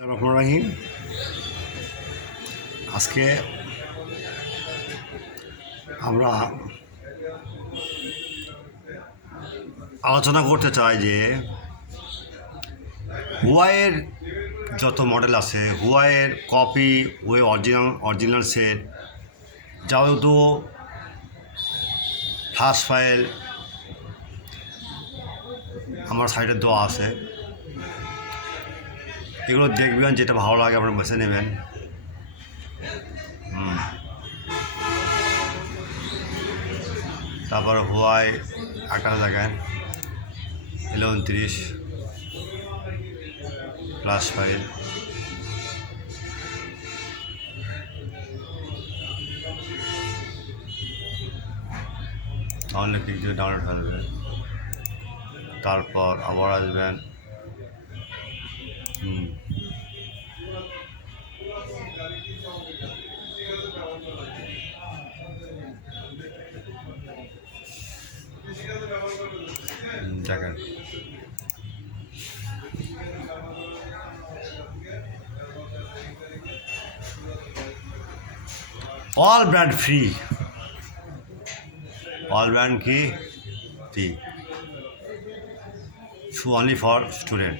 রহিম আজকে আমরা আলোচনা করতে চাই যে হুয়াইয়ের যত মডেল আছে হুয়াইয়ের কপি ওই অরিজিনাল সেট যাবতীয় ফ্ল্যাশ ফাইল আমার সাইডে দেওয়া আছে। এগুলো দেখবেন, যেটা ভালো লাগে আপনারা বেছে নেবেন। তারপরে হুয়াই একটা দেখেন 1130 ফ্ল্যাশ ফাইল, তাহলে ক্লিক দিয়ে ডাউনলোড হয়ে যাবে। তারপর আবার আসবেন দেখেন all brand free, all brand কি ফ্রি, অনলি ফর স্টুডেন্ট।